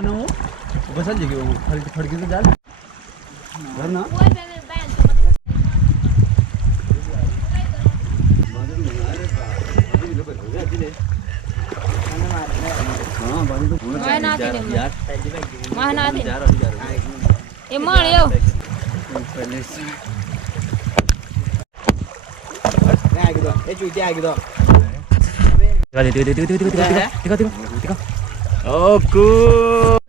ना वो बसल जगह वो फड़के से डाल घर ना oh cool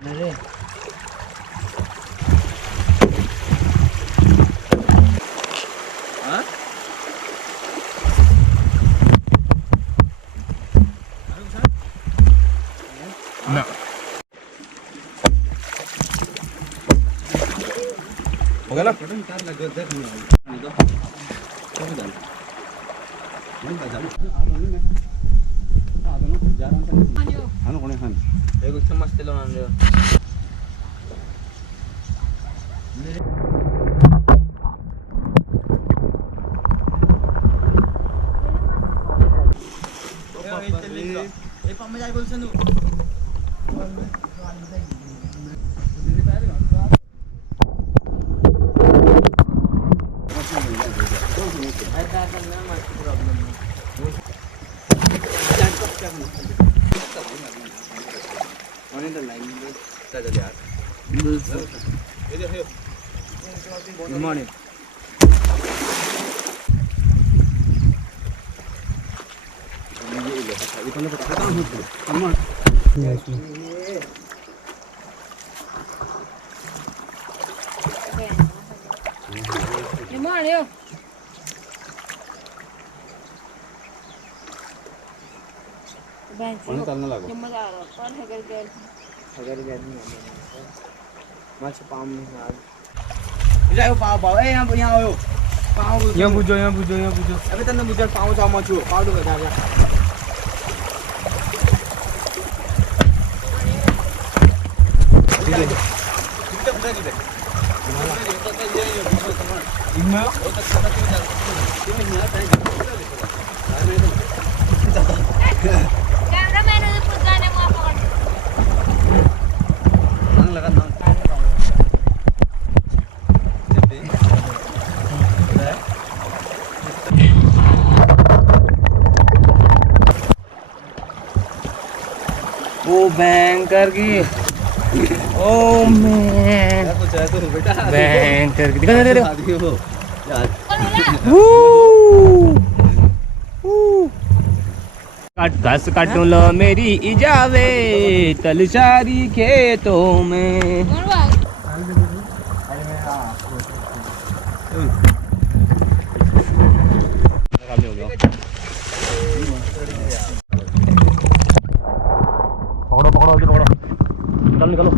no होगा ना तार लग गया देख नहीं तो सब डाल नहीं बजा लो आ दोनों जा रहा हूं हानो कोने हान एक चम्मच तेल बना ले ए पंप में जाई बोल सनु Good morning. यहाँ बुझो अबे तन्ने बुझो पाँव जाओ मचो पाँव दो जा जा ओ बैंकर की ओ मैन कुछ है तो बेटा बैंकर की दिखा दे दे घास काटूं लो मेरी इजावे तलसारी खेतों में पकड़ो चल निकलो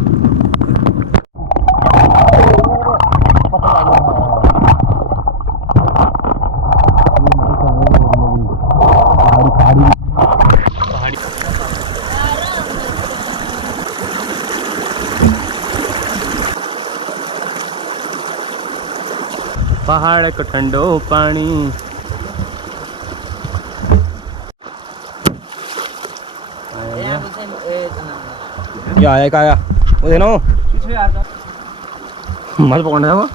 पहाड़ को ठंडो पानी क्या आया क्या आया वो देना मत पकड़ना है वो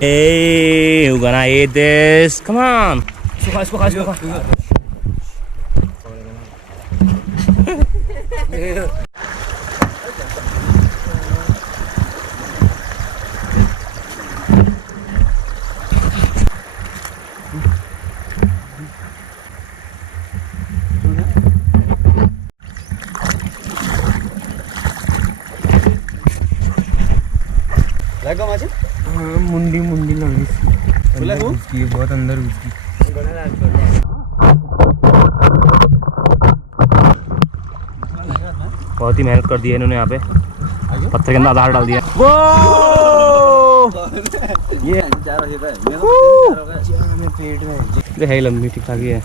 Hey, we're gonna eat this. Come on. Isco खा लगा माचे मुंडी लग रही है उसकी बहुत अंदर उसकी बहुत ही मेहनत कर दी है इन्होंने यहाँ पे पत्थर के अंदर आधार डाल दिया वो ये पेट में है लंबी ठीक ठाक ही है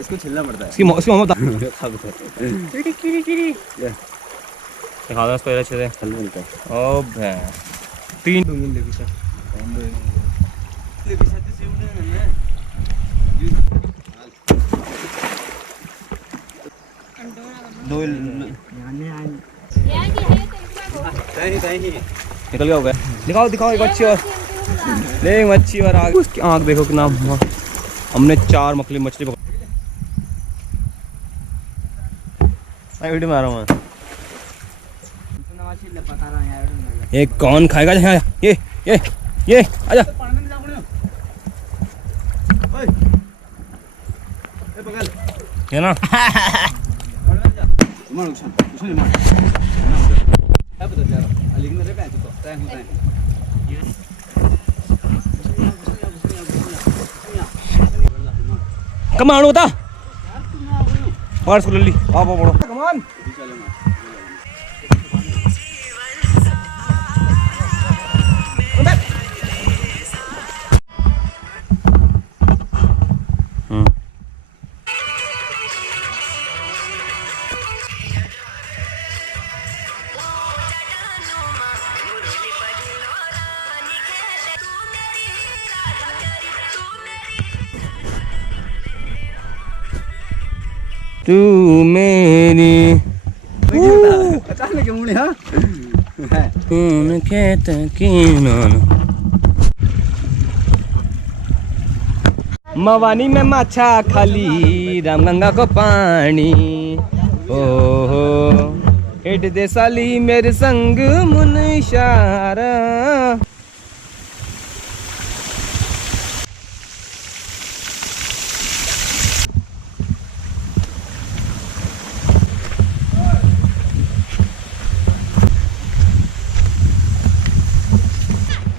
इसको छिलना पड़ता है इसकी मोहम्मद दिखा दो इसको अच्छे से ओ भै 3 मिनट दो निकल गया होगा। दिखाओ दिखाओ एक मच्छी और ले, मच्छी और आगे उसकी आँख देखो कितना। हमने 4 मछली पकड़। वीडियो में आ रहा हूँ मैं। ये कौन खाएगा? ये आजा। ये ना कमान होता और सुलली आप पड़ो कमान। तू मेरी अचानक मुड़े। हाँ तूने कहता कि मवानी में माछा खाली रामगंगा को पानी। ओहो हेट दे साली मेरे संग मुन इशारा।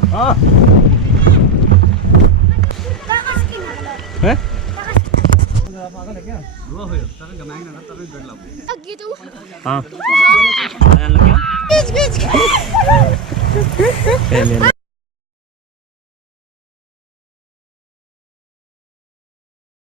हाँ हाँ